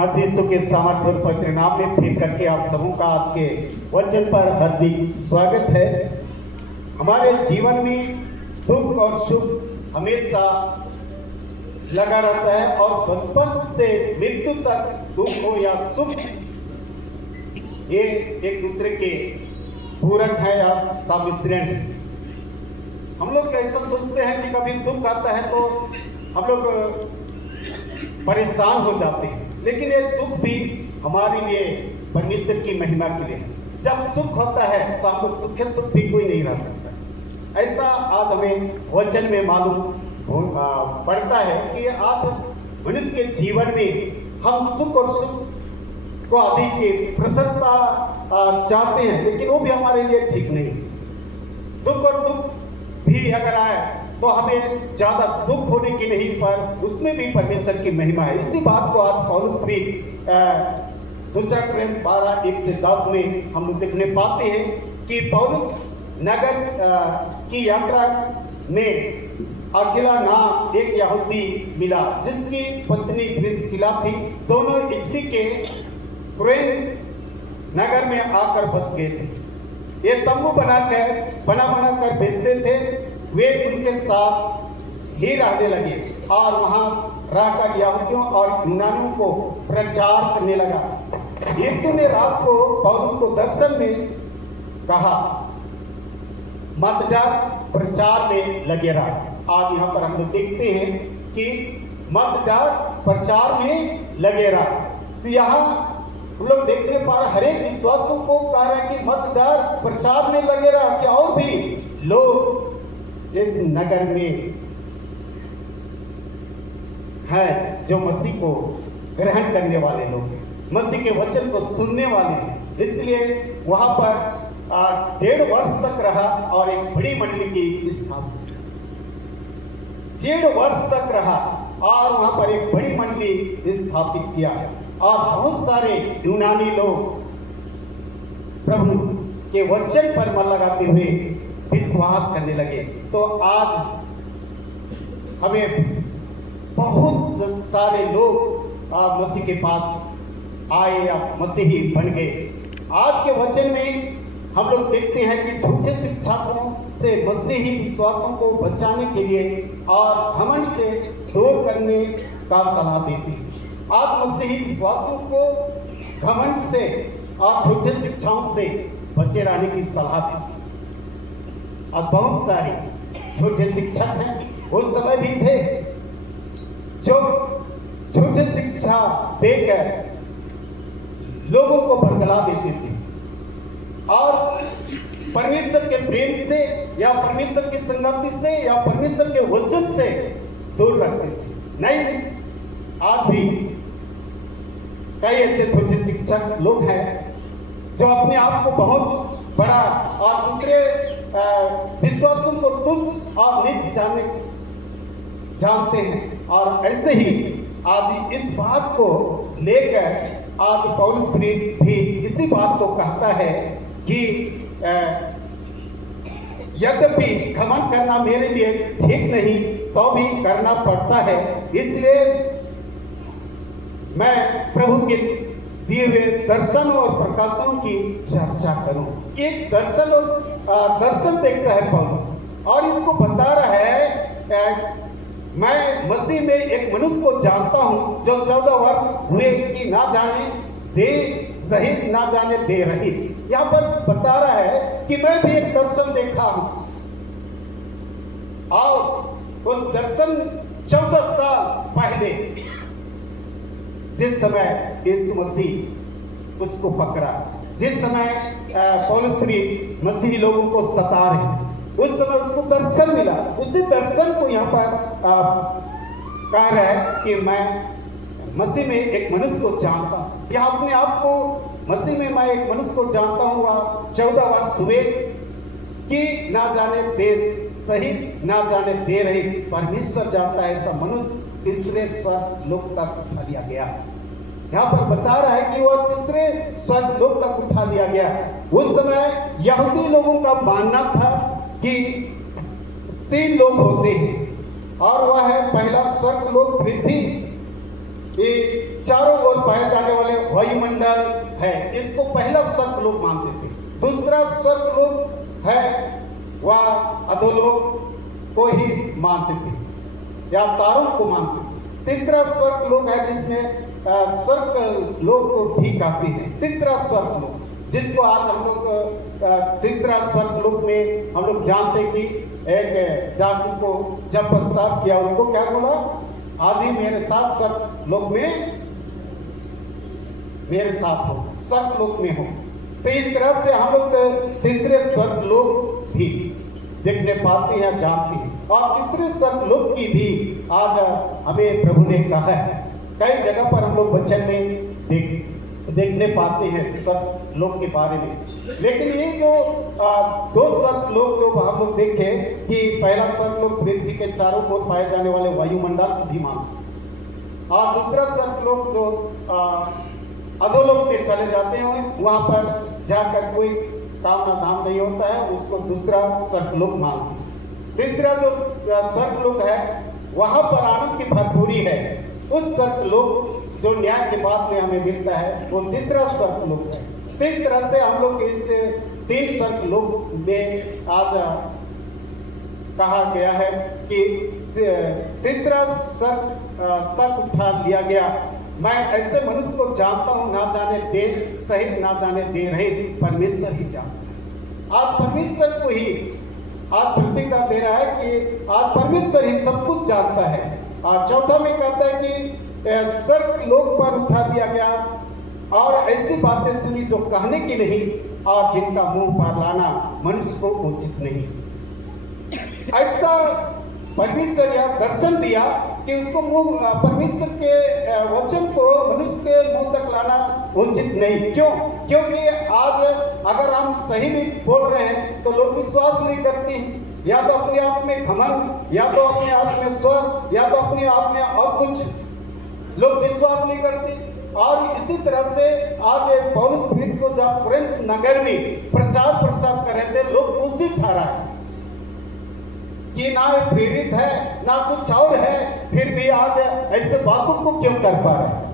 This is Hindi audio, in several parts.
आशीषों के सामर्थ्य और पवित्र नाम में फिर करके आप सबों का आज के वचन पर हार्दिक स्वागत है। हमारे जीवन में दुख और सुख हमेशा लगा रहता है और बचपन से मृत्यु तक दुख हो या सुख ये एक दूसरे के पूरक है या सम्मिश्रण है। हम लोग ऐसा सोचते हैं कि कभी दुख आता है तो हम लोग परेशान हो जाते हैं, लेकिन ये दुख भी हमारे लिए परमेश्वर की महिमा के लिए है। जब सुख होता है तो हम लोग सुखे सुख भी कोई नहीं रह सकता। ऐसा आज हमें वचन में मालूम पड़ता है कि आज मनुष्य के जीवन में हम सुख और सुख को अधिक की प्रसन्नता चाहते हैं, लेकिन वो भी हमारे लिए ठीक नहीं। दुख और दुख भी अगर आए तो हमें ज्यादा दुख होने की नहीं, पर उसमें भी परमेश्वर की महिमा है। इसी बात को आज पौलुस भी दूसरा कोरिन्थ 12:1-10 में हम देखने पाते हैं कि पौलुस नगर की यात्रा में अकेला नाम एक यहूदी मिला जिसकी पत्नी प्रिस्किला थी। दोनों इटली के कोरिन्थ नगर में आकर बस गए थे। ये तंबू बनाकर बेचते थे। वे उनके साथ ही रहने लगे और वहां रहकर यहूदियों और यूनानियों को प्रचार करने लगा। यीशु ने रात को पौलुस को दर्शन में कहा, मत डर, प्रचार में लगे रह। आज यहाँ पर हम लोग देखते हैं कि मत डर, प्रचार में लगे रह। तो यहाँ हम लोग देखने पा रहे हर एक विश्वासों को कह रहे हैं कि मत डर, प्रचार में लगे रह। कि और भी लोग इस नगर में है जो मसीह को ग्रहण करने वाले लोग, मसीह के वचन को सुनने वाले हैं। इसलिए वहां पर 1.5 वर्ष तक रहा और एक बड़ी मंडली की स्थापना 1.5 वर्ष तक रहा और वहां पर एक बड़ी मंडली स्थापित किया और बहुत सारे यूनानी लोग प्रभु के वचन पर मन लगाते हुए विश्वास करने लगे। तो आज हमें बहुत सारे लोग मसीह के पास आए या मसीही बन गए। आज के वचन में हम लोग देखते हैं कि झूठे शिक्षकों से मसीही विश्वासों को बचाने के लिए और घमंड से दूर करने का सलाह देते हैं। आज मसीही विश्वासों को घमंड से और झूठे शिक्षाओं से बचे रहने की सलाह देते हैं। और बहुत सारे झूठे शिक्षक हैं, उस समय भी थे जो झूठे शिक्षा देकर लोगों को बरगला देते थे और परमेश्वर के प्रेम से या परमेश्वर की संगति से या परमेश्वर के वचन से दूर रखते थे। नहीं, आज भी कई ऐसे झूठे शिक्षक लोग हैं जो अपने आप को बहुत बड़ा और दूसरे विश्वासों को तुच्छ और नीच जानते हैं। और ऐसे ही आज इस बात को लेकर आज पौलुस भी इसी बात को कहता है कि यद्यपि घमंड करना मेरे लिए ठीक नहीं तो भी करना पड़ता है। इसलिए मैं प्रभु के दिए हुए दर्शन और प्रकाशों की चर्चा करूं। एक दर्शन और दर्शन देखता है पौलुस और इसको बता रहा है मैं मसीह में एक मनुष्य को जानता हूं जो 14 वर्ष हुए कि ना जाने दे सहित ना जाने दे रही। यहाँ पर बता रहा है कि मैं भी एक दर्शन देखा हूं और उस दर्शन 14 साल पहले जिस समय यीशु मसीह उसको पकड़ा, जिस समय पौलुस मसीही लोगों को सता रहे, उस समय उसको दर्शन मिला। उसी दर्शन को यहाँ पर कह रहा है कि मैं मसीह में एक मनुष्य को जानता हूँ। यह अपने आप को मसीह में मैं एक मनुष्य को जानता हूँ। वह 14 वर्ष हुए कि ना जाने दे सही ना जाने दे रही। परमेश्वर जानता है ऐसा मनुष्य तीसरे स्वर्ग लोक तक उठा लिया गया। यहाँ पर बता रहा है कि वह तीसरे स्वर्ग लोक तक उठा लिया गया। उस समय यहूदी लोगों का मानना था कि 3 लोग होते हैं और वह है पहला स्वर्ग लोक पृथ्वी, चारों ओर पाए जाने वाले वायुमंडल है, इसको पहला स्वर्ग लोक मानते थे। दूसरा स्वर्ग लोक है वह अधोलोक को ही मानते थे या तारों को मानते थे। तीसरा स्वर्ग लोक है जिसमें स्वर्ग लोक को भी कहते हैं। तीसरा स्वर्ग लोक जिसको आज हम लोग तीसरा स्वर्ग लोक में हम लोग जानते कि एक डाकू को जब प्रस्ताव किया उसको क्या बोला, आज ही मेरे साथ स्वर्ग लोक में मेरे साथ हो, स्वर्ग लोक में हो। तो इस तरह से हम लोग तीसरे स्वर्ग लोक भी देखने पाते हैं, जानते हैं। और तीसरे स्वर्ग लोक की भी आज हमें प्रभु ने कहा है, कई जगह पर हम लोग वचन में देखने पाते हैं स्वर्ग लोक के बारे में। लेकिन ये जो दो स्वर्ग लोक जो हम लोग देखे कि पहला स्वर्ग लोक पृथ्वी के चारों ओर पाए जाने वाले वायुमंडल को भी मानते, और दूसरा स्वर्ग लोक जो अधोलोक में चले जाते हैं, वहां पर जाकर कोई काम ना धाम नहीं होता है, उसको दूसरा स्वर्ग लोक मानते। तीसरा जो स्वर्ग लोक है वहां पर आनंद की भरपूरी है। उस स्वर्ग लोक जो न्याय के बाद में हमें मिलता है वो तीसरा स्वर्ग लोक है। तो इस तरह से हम लोग इस तीन स्वर्ग लोक में आज कहा गया है कि तीसरा स्वर्ग तक उठा लिया गया। मैं ऐसे मनुष्य को जानता हूं, ना जाने देह सहित ना जाने देह रहित परमेश्वर ही जानता है। आज परमेश्वर को ही आज प्रतिज्ञा दे रहा है कि आज परमेश्वर ही सब कुछ जानता है। आज चौथा में कहता है कि स्वर्ग लोक पर उठा दिया गया और ऐसी बातें सुनी जो कहने की नहीं और जिनका मुंह पर लाना मनुष्य को उचित नहीं। ऐसा परमेश्वर यह दर्शन दिया कि उसको मुंह परमेश्वर के वचन को मनुष्य के मुंह तक लाना उचित नहीं। क्यों? क्योंकि आज अगर हम सही भी बोल रहे हैं तो लोग विश्वास नहीं करते हैं, या तो अपने आप में घमंड, या तो अपने आप में स्वर्ग, या तो अपने आप में और कुछ लोग विश्वास नहीं करते। और इसी तरह से आज पौलुस प्रेरित को जब कोरिन्थ नगर में प्रचार प्रसार कर रहे थे, लोग उसी ठहराए कि ना प्रेरित है ना कुछ और है, फिर भी आज ऐसे बातों को क्यों कर पा रहे हैं।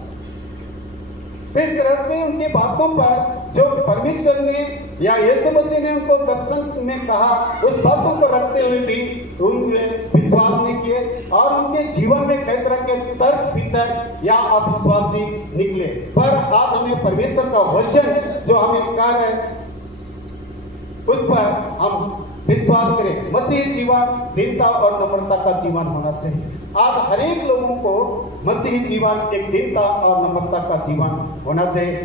इस तरह से उनकी बातों पर जो परमेश्वर ने या यीशु मसीह ने उनको दर्शन में कहा, उस बातों को रखते हुए भी उन्होंने विश्वास नहीं किए और उनके जीवन में कई तरह के तर्क वितर्क या अविश्वासी निकले। पर आज हमें परमेश्वर का वचन जो हमें कह रहा है उस पर हम विश्वास करें। मसीही जीवन दीनता और नम्रता का जीवन होना चाहिए। आज हर एक लोगों को मसीही जीवन एक दीनता और नम्रता का जीवन होना चाहिए,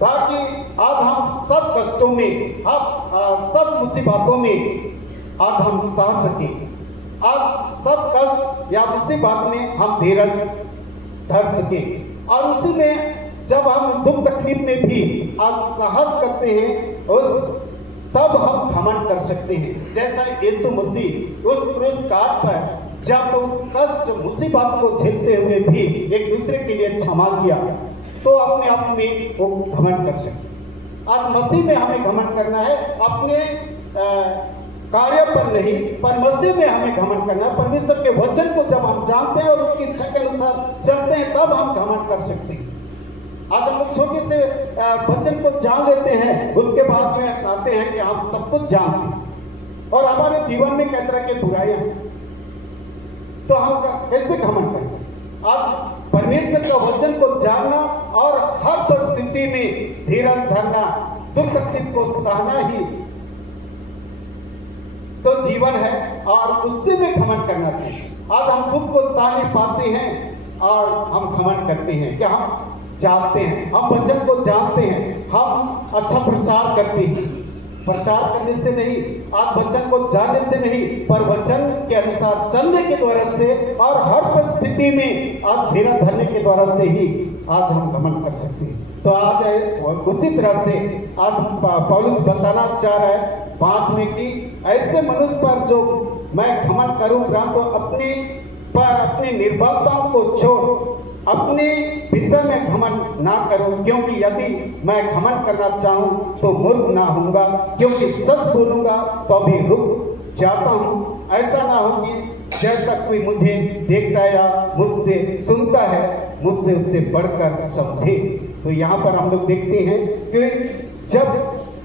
ताकि आज हम सब कष्टों में, सब मुसीबतों में आज हम सह सकें। आज सब कष्ट या मुसीबत में हम धीरज धर सकें, और उसी में जब हम दुख तकलीफ में भी आज साहस करते हैं, उस तब हम घमंड कर सकते हैं। जैसा यीशु मसीह उस क्रूस काट पर जब उस कष्ट मुसीबत को झेलते हुए भी एक दूसरे के लिए क्षमा किया, तो अपने आप में वो घमंड कर सकते। आज मसीह में हमें घमंड करना है, अपने कार्य पर नहीं, पर मसीह में हमें घमंड करना है। परमेश्वर के वचन को जब हम जानते हैं और उसकी इच्छा के अनुसार चलते हैं, तब हम घमंड कर सकते हैं। आज हम लोग छोटे से वचन को जान लेते हैं, उसके बाद में आते हैं कि हम सब कुछ जानते हैं और हमारे जीवन में कई तरह के बुराइयां हैं, तो हम कैसे घमंड करें। आज परमेश्वर का वचन को जानना और हर परिस्थिति में धीरज धरना, दुख तकलीफ को सहना ही तो जीवन है, और उससे में घमंड करना चाहिए। आज हम दुख को सह नहीं पाते हैं और हम घमंड करते हैं कि हम जानते हैं, हम वचन को जानते हैं, हम अच्छा प्रचार करते हैं। प्रचार करने से नहीं, आज वचन को जानने से नहीं, पर वचन के अनुसार चलने के द्वारा से और हर परिस्थिति में आज धीरज धरने के द्वारा से ही आज हम घमंड कर सकते हैं। तो आज उसी तरह से आज पौलुस बताना चाह रहा है 5 में कि ऐसे मनुष्य पर जो मैं घमंड करूं, परंतु अपनी निर्बलताओं को छोड़ अपने विषय में घमंड ना करूं, क्योंकि यदि मैं घमंड करना चाहूं तो मूर्ख ना होऊंगा, क्योंकि सच बोलूंगा तो भी रुक जाता हूं। ऐसा ना हो कि जैसा कोई मुझे देखता है या मुझसे सुनता है, मुझसे उससे बढ़कर समझे। तो यहाँ पर हम लोग देखते हैं कि जब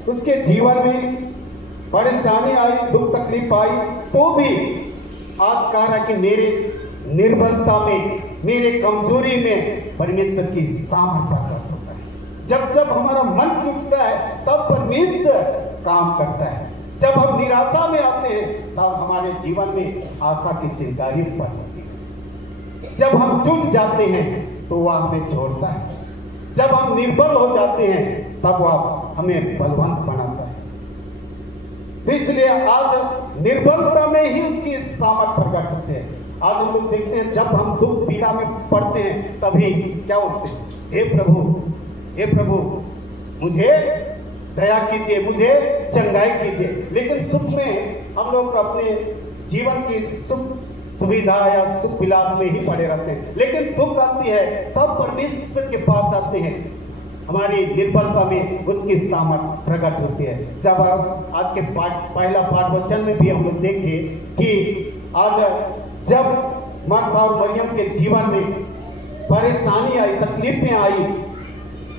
उसके जीवन में परेशानी आई, दुख तकलीफ आई, तो भी आज कह रहा कि मेरे निर्बलता में, मेरे कमजोरी में परमेश्वर की सामर्थ्य प्रकट होता है। जब जब हमारा मन टूटता है तब परमेश्वर काम करता है। जब हम निराशा में आते हैं तब हमारे जीवन में आशा की चिंगारी उत्पन्न होती है। जब हम टूट जाते हैं तो वह हमें छोड़ता है। जब हम निर्बल हो जाते हैं तब वह हमें बलवंत बनाता है। तो इसलिए आज निर्बलता में ही उसकी सामर्थ प्रकट होते हैं। आज हम लोग देखते हैं जब हम दुख पीड़ा में पड़ते हैं तभी क्या उठते हैं, हे प्रभु मुझे दया कीजिए, मुझे चंगाई कीजिए। लेकिन सुख में हम लोग अपने जीवन की सुख सुविधा या सुख विलास में ही पड़े रहते हैं। लेकिन दुख आती है तब परमेश्वर के पास आते हैं, हमारी निर्बलता में उसकी सामर्थ प्रकट होती है। जब आज के पहला पाठ वचन में भी हम लोग देखें कि आज जब मार्था और मरियम के जीवन में परेशानी आई, तकलीफें आई,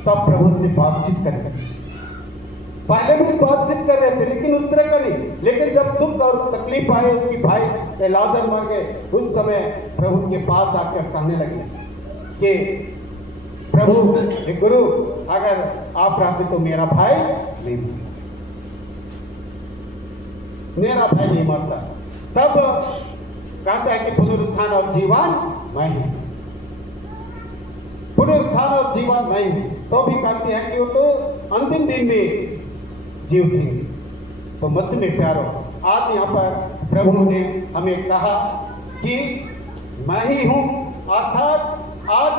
तब प्रभु से बातचीत करें। पहले भी बातचीत कर रहे थे लेकिन उस तरह का नहीं। लेकिन जब दुख और तकलीफ आए, उसकी भाई लाजर मर गए, उस समय प्रभु के पास आकर कहने लगे कि प्रभु गुरु, अगर आप रहते तो मेरा भाई नहीं मरता। तब कहता है कि पुनरुत्थान और जीवन मैं हूं, पुनरुत्थान और जीवन मैं हूं। तो भी कहते हैं कि वो तो अंतिम दिन में जी उठेंगे। तो मसीह में प्यारो, आज यहाँ पर प्रभु ने हमें कहा कि मैं ही हूं, अर्थात आज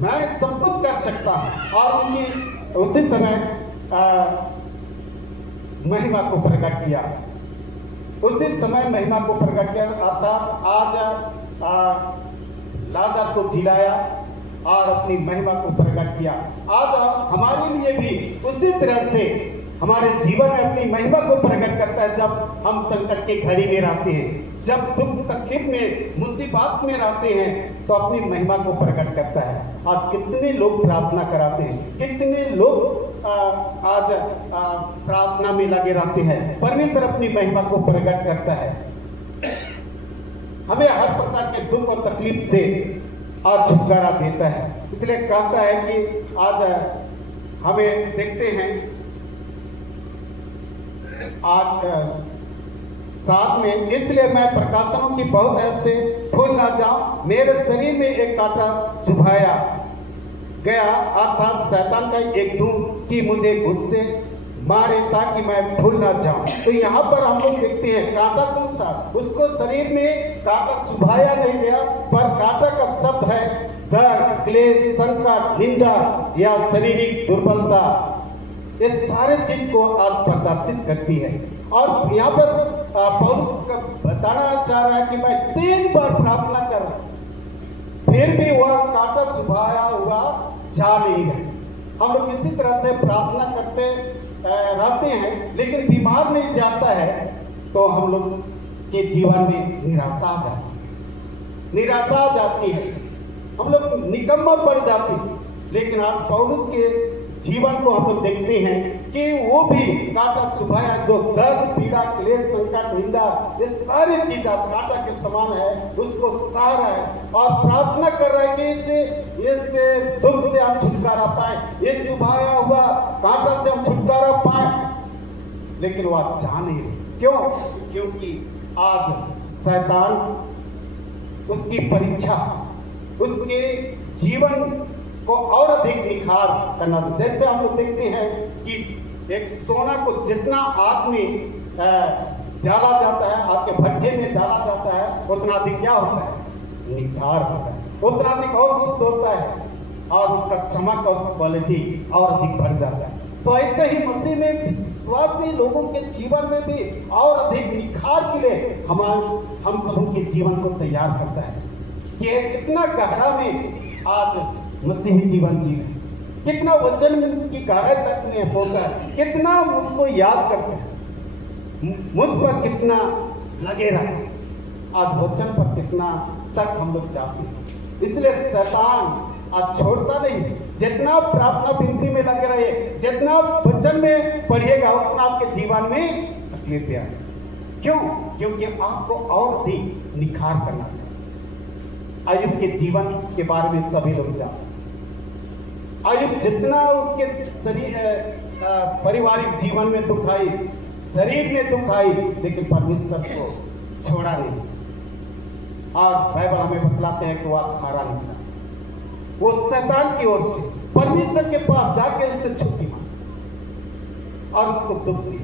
मैं सब कुछ कर सकता हूं। और उनकी उसी समय महिमा को प्रकट किया, उसी समय महिमा को प्रकट किया। अर्थात आज लाजर को जिलाया और अपनी महिमा को प्रकट किया। आज हमारे लिए भी उसी तरह से हमारे जीवन में अपनी महिमा को प्रकट करता है। जब हम संकट की घड़ी में रहते हैं, जब दुख तकलीफ में, मुसीबत में रहते हैं, तो अपनी महिमा को प्रकट करता है। आज कितने लोग प्रार्थना कराते हैं, कितने लोग आज प्रार्थना में लगे रहते हैं। परमेश्वर अपनी महिमा को प्रकट करता है, हमें हर प्रकार के दुख और तकलीफ से आज छुटकारा देता है। इसलिए कहता है कि आज हमें देखते हैं 8:7 में, इसलिए मैं प्रकाशनों की बहुत ऐसे भूल ना जाऊं, मेरे शरीर में एक कांटा चुभाया गया, अर्थात शैतान का एक धूप कि मुझे गुस्से मारे ताकि मैं भूल ना जाऊं। तो यहाँ पर हम लोग देखते हैं कांटा कौन सा, उसको शरीर में कांटा चुभाया नहीं गया, पर कांटा का शब्द है दर्द, क्लेश, संकट, निंदा या शारीरिक दुर्बलता। ये सारे चीज को आज प्रदर्शित करती है। और यहाँ पर पौलुस बताना चाह रहा है कि मैं 3 बार प्रार्थना कर रहा, फिर भी वह कांटा चुभाया हुआ जा नहीं रहा। हम लोग इसी तरह से प्रार्थना करते रहते हैं लेकिन बीमार नहीं जाता है, तो हम लोग के जीवन में निराशा आ जाती है, निराशा आ जाती है, हम लोग निकम्मा पड़ जाते हैं। लेकिन आज पौलुस के जीवन को हम लोग देखते हैं कि वो भी कांटा चुभाया, जो दर्द, पीड़ा, क्लेश, संकट, निंदा, ये सारी चीज आज कांटा के समान है, उसको सह रहा है और प्रार्थना कर रहा है कि इससे दुख से हम छुटकारा पाए, ये चुभाया हुआ कांटा से हम छुटकारा पाए। लेकिन वो आज चाह नहीं रहे। क्यों? क्योंकि आज शैतान उसकी परीक्षा, उसके जीवन को और अधिक निखार करना। जैसे हम लोग देखते हैं कि एक सोना को जितना आग में डाला जाता है, आग के भट्ठे में डाला जाता है, उतना अधिक क्या होता है? निखार होता है, उतना अधिक और शुद्ध होता है और उसका चमक और क्वालिटी और अधिक बढ़ जाता है। तो ऐसे ही मसीह में विश्वासी लोगों के जीवन में भी और अधिक निखार के लिए हम सबों के जीवन को तैयार करता है कि कितना गहरा में आज मसीही जीवन जी रहे, कितना वचन की गहराई तक में पहुंचा है, कितना मुझको याद करते हैं, मुझ पर कितना लगे रहते हैं। आज वचन पर कितना तक हम लोग जाते हैं। इसलिए शैतान आज छोड़ता नहीं। जितना प्रार्थना विनती में लगे रहे, जितना वचन में पढ़िएगा, उतना आपके जीवन में तकलीफें आए। क्यों? क्योंकि आपको और अधिक निखार करना चाहिए। अय्यूब के जीवन के बारे में सभी लोग जानते। अय्यूब जितना उसके शरीर पारिवारिक जीवन में दुख आई, शरीर में दुख आई, लेकिन परमेश्वर को छोड़ा नहीं। और बाइबल हमें बतलाते हैं कि वह खारा निकला। वो शैतान की ओर से परमेश्वर के पास जाके उससे छुट्टी मांगी और उसको दुख दी,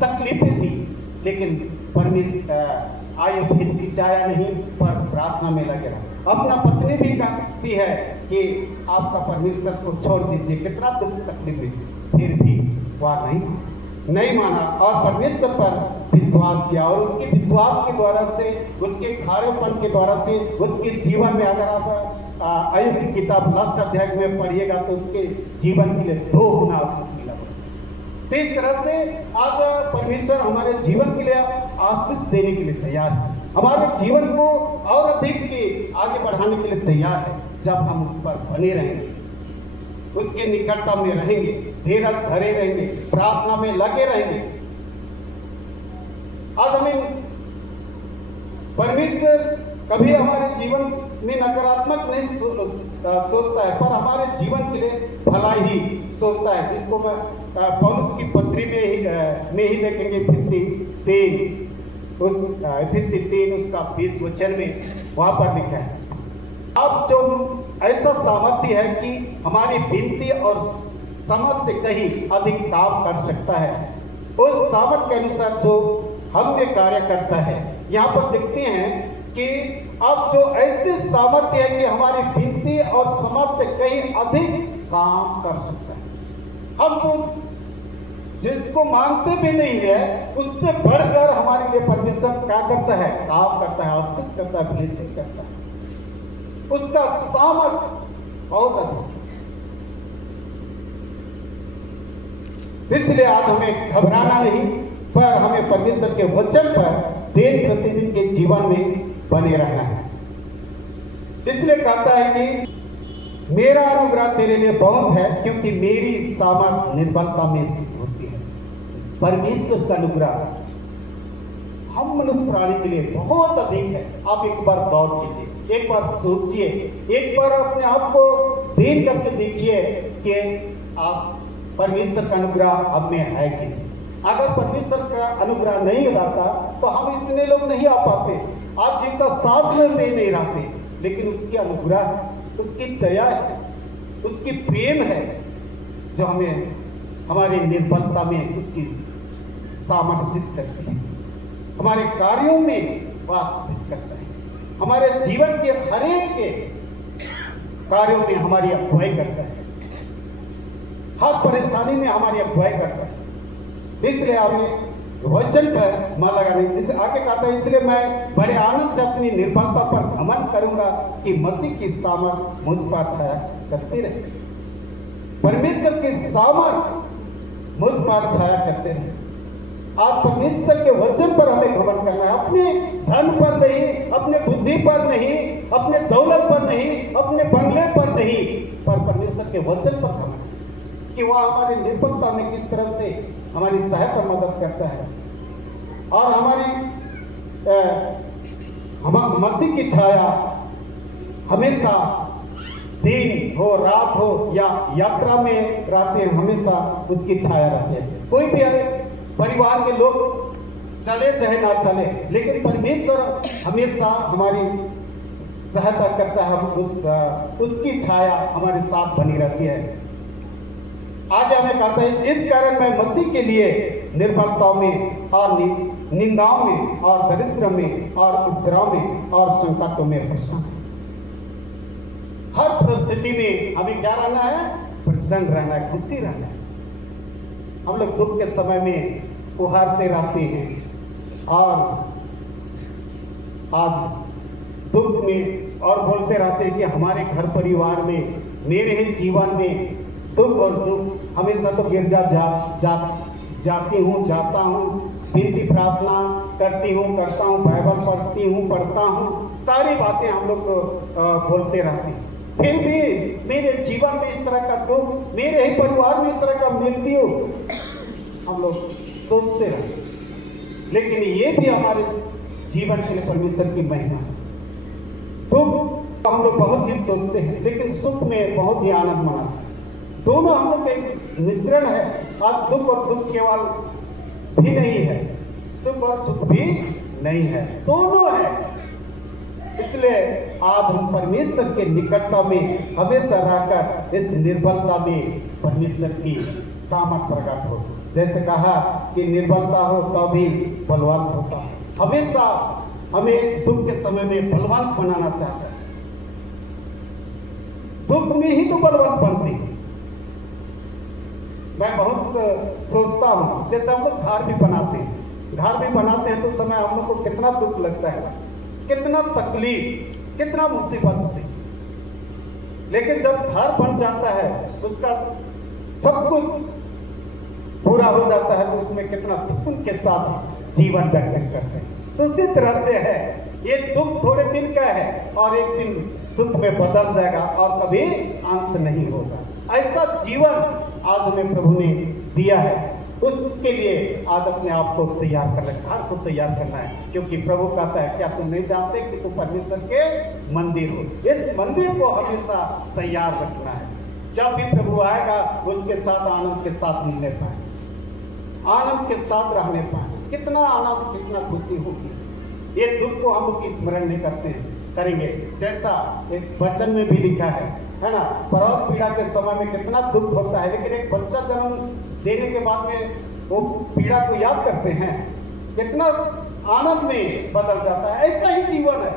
तकलीफें दी, लेकिन परमेश्वर अय्यूब हिचकिचाया नहीं, पर प्रार्थना में लगे रहा। अपना पत्नी भी कहती है कि आपका परमेश्वर को छोड़ दीजिए, कितना दुख तकलीफ है, फिर भी वह नहीं माना और परमेश्वर पर विश्वास किया। और उसके विश्वास के द्वारा से, उसके खारेपन के द्वारा से, उसके जीवन में, अगर आप अय्यूब की किताब लास्ट अध्याय में पढ़िएगा तो उसके जीवन के लिए 2 गुना आशीष मिला। तो इस तरह से आज परमेश्वर हमारे जीवन के लिए आशीष देने के लिए तैयार है, हमारे जीवन को और अधिक के आगे बढ़ाने के लिए तैयार है, जब हम उस पर बने रहेंगे, उसके निकटता में रहेंगे, धीरज धरे रहेंगे, प्रार्थना में लगे रहेंगे। आज हमें परमेश्वर कभी हमारे जीवन में नकारात्मक नहीं सोचता है, पर हमारे जीवन के लिए भला ही सोचता है, जिसको मैं पौलुस की पत्री में ही देखेंगे। Efeसी 3 उसका 20 वचन में वहां पर लिखा है, अब जो ऐसा सामर्थ्य है कि हमारी विनती और समझ से कहीं अधिक काम कर सकता है, उस सामर्थ्य के अनुसार जो हम में कार्य करता है। यहाँ पर देखते हैं कि अब जो ऐसे सामर्थ्य है कि हमारी विनती और समझ से कहीं अधिक काम कर सकता है। हम जो जिसको मांगते भी नहीं है, उससे बढ़कर हमारे लिए परमेश्वर क्या करता है? काम करता है, आशीष करता है, ब्लेसिंग करता है। उसका सामर्थ्य बहुत अधिक। इसलिए आज हमें घबराना नहीं, पर हमें परमेश्वर के वचन पर दिन प्रतिदिन के जीवन में बने रहना है। इसलिए कहता है कि मेरा अनुग्रह तेरे लिए बहुत है, क्योंकि मेरी सामर्थ निर्बलता में सिद्ध होती है। परमेश्वर का अनुग्रह हम मनुष्य प्राणी के लिए बहुत अधिक है। आप एक बार गौर कीजिए, एक बार सोचिए, एक बार अपने आप को देख करके देखिए कि आप परमेश्वर का अनुग्रह हम में है कि नहीं। अगर परमेश्वर का अनुग्रह नहीं रहता तो हम इतने लोग नहीं आ पाते, आज जितना सांस में भी नहीं रहते। लेकिन उसकी अनुग्रह, उसकी दया है, उसकी प्रेम है, जो हमें हमारी निर्बलता में उसकी सामर्थ्य सिद्ध करती है, हमारे कार्यों में वह सिद्ध करता है, हमारे जीवन के हर एक के कार्यों में हमारी अगुवाई करता है, हर परेशानी में हमारी अगुवाई करता है। इसलिए हमें वचन पर मन लगाने, इसे आगे कहता है, इसलिए मैं बड़े आनंद से अपनी निर्बलता पर घमंड करूंगा कि मसीह की सामर्थ मुझ पर छाया करती रहे। परमेश्वर की सामर्थ मुझ पर छाया करते रहे। आज परमेश्वर के वचन पर हमें घमंड करना है, अपने धन पर नहीं, अपने बुद्धि पर नहीं, अपने दौलत पर नहीं, अपने बंगले पर नहीं, पर परमेश्वर के वचन पर घमंड कि वह हमारी निर्बलता में किस तरह से हमारी सहायता मदद करता है और हमारी मसीह की छाया हमेशा दिन हो रात हो या यात्रा में रहते हैं, हमेशा उसकी छाया रहती है। कोई भी परिवार के लोग चले चाहे ना चले, लेकिन परमेश्वर हमेशा हमारी सहायता करता है, उसकी छाया हमारे साथ बनी रहती है। आगे हमें कहता है, इस कारण मैं मसीह के लिए निर्बलताओं में और निंदाओं में और दरिद्र में और उपद्रव में और संकटों में प्रसन्न। हर परिस्थिति में हमें क्या रहना है? प्रसन्न रहना है, खुशी रहना है। हम लोग दुख के समय में उहारते रहते हैं और आज दुख में और बोलते रहते हैं कि हमारे घर परिवार में, मेरे ही जीवन में दुख और दुख। हमेशा तो गिरजा जाता हूँ, विनती प्रार्थना करती हूँ, करता हूँ, बाइबल पढ़ती हूँ, पढ़ता हूँ, सारी बातें हम लोग बोलते रहते हैं। फिर भी मेरे जीवन में इस तरह का दुख, मेरे ही परिवार में इस तरह का मृत्यु हम लोग सोचते रहते हैं। लेकिन ये भी हमारे जीवन के लिए परमेश्वर की महिमा है। दुख तो हम लोग बहुत ही सोचते हैं, लेकिन सुख में बहुत ही आनंद मनाते हैं। दोनों हम लोग का एक मिश्रण है। आज दुख और दुख केवल भी नहीं है, सुख और सुख भी नहीं है, दोनों है। इसलिए आज हम परमेश्वर के निकटता में हमेशा रहकर इस निर्बलता में परमेश्वर की सामर्थ प्रकट हो। जैसे कहा कि निर्बलता हो तभी बलवंत होता है। हमेशा हमें दुख के समय में बलवंत बनाना चाहता है। दुख में ही तो बलवंत बनती है। मैं बहुत सोचता हूँ, जैसे हम लोग घर भी बनाते हैं, घर भी बनाते हैं तो समय हम लोग को कितना दुख लगता है, कितना तकलीफ, कितना मुसीबत से। लेकिन जब घर बन जाता है, उसका सब कुछ पूरा हो जाता है, तो उसमें कितना सुकून के साथ जीवन व्यतीत करते हैं। तो उसी तरह से है, ये दुख थोड़े दिन का है और एक दिन सुख में बदल जाएगा और कभी अंत नहीं होगा। ऐसा जीवन आज हमें प्रभु ने दिया है। उसके लिए आज अपने आप को तैयार करना है, घर को तैयार करना है, क्योंकि प्रभु कहता है क्या तुम नहीं जानते कि तुम परमेश्वर के मंदिर हो। इस मंदिर को हमेशा तैयार रखना है। जब भी प्रभु आएगा उसके साथ आनंद के साथ मिलने पाए, आनंद के साथ रहने पाए। कितना आनंद, कितना खुशी होगी। ये दुख को हम लोग स्मरण नहीं करते हैं, करेंगे। जैसा एक वचन में भी लिखा है ना, प्रसव पीड़ा के समय में कितना दुख होता है, लेकिन एक बच्चा जन्म देने के बाद में वो पीड़ा को याद करते हैं, कितना आनंद में बदल जाता है। ऐसा ही जीवन है।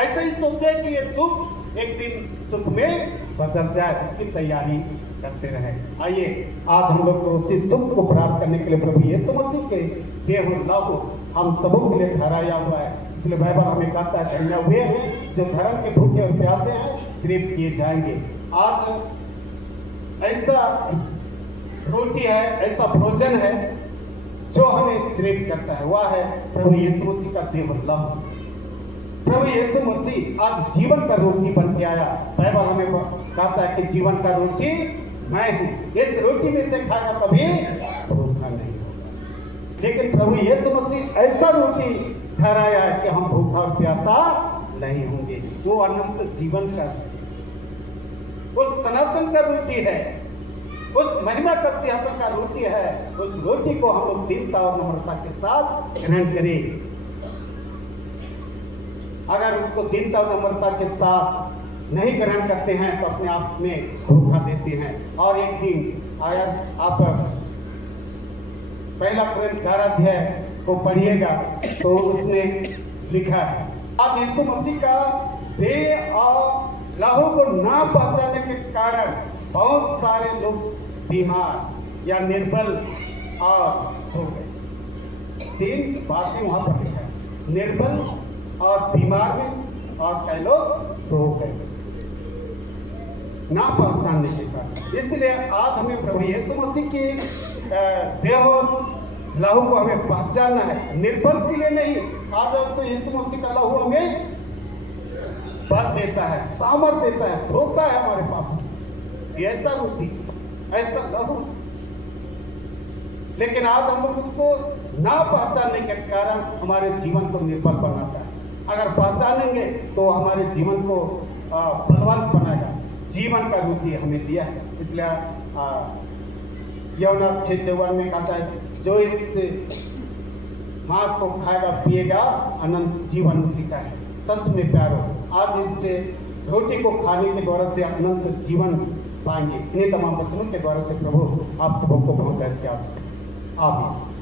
ऐसा ही सोचे कि ये दुख एक दिन सुख में बदल जाए, इसकी तैयारी करते रहे। आइए आज हम लोग को उसी सुख को प्राप्त करने के लिए प्रभु यीशु मसीह के देह और लहू हम सबों के लिए ठहराया हुआ है। इसलिए बाइबल हमें कहता है धन्य वे हैं जो धर्म के भूखे और प्यासे हैं, तृप्त किए जाएंगे। आज ऐसा रोटी है, ऐसा भोजन है जो हमें तृप्त करता है, वह है प्रभु यीशु मसीह का देह और लहू। प्रभु यीशु मसीह आज जीवन का रोटी बन के आया। बाइबल हमें कहता है कि जीवन का रोटी मैं हूँ, इस रोटी में से खाना कभी भूखा नहीं होगा। लेकिन प्रभु यीशु मसीह ऐसा रोटी ठहराया है कि हम भूखा और प्यासा नहीं होंगे। वो अनंत जीवन का, उस सनातन का रोटी है, उस महिमा का सिंहासन का रोटी है। उस रोटी को हम लोग दीनता और नम्रता के साथ ग्रहण करें। अगर उसको दीनता और नम्रता के साथ नहीं ग्रहण करते हैं तो अपने आप में धोखा देते हैं। और एक दिन अगर आप पहला कोरिन्थ 11 अध्याय को पढ़िएगा तो उसमें लिखा है, आज यीशु मसीह का देह और लहू को ना पहचानने के कारण बहुत सारे लोग बीमार या निर्बल और सो गए। 3 बातें वहां पर लिखा है, निर्बल और बीमार में, और कई लोग सो गए ना पहचानने के कारण। इसलिए आज हमें प्रभु यीशु मसीह की देह और लहू को हमें पहचानना है, निर्बल के लिए नहीं। आज तो यीशु मसीह का लहू हमें बल देता है, सामर्थ देता है, धोता है हमारे पाप। ऐसा रोटी, ऐसा लहू, लेकिन आज हम लोग उसको ना पहचानने के कारण हमारे जीवन को निर्बल बनाता है। अगर पहचानेंगे तो हमारे जीवन को बलवंत बनाएगा। जीवन का रोटी हमें दिया है। इसलिए यूहन्ना 6:54 में कहता है, जो इस मांस को खाएगा पिएगा अनंत जीवन उसी का है। सच में प्यारो, आज इससे रोटी को खाने के द्वारा से अनंत जीवन पाएंगे। इन्हीं तमाम वचनों के द्वारा से प्रभु आप सबों को बहुत आशीष। आमीन।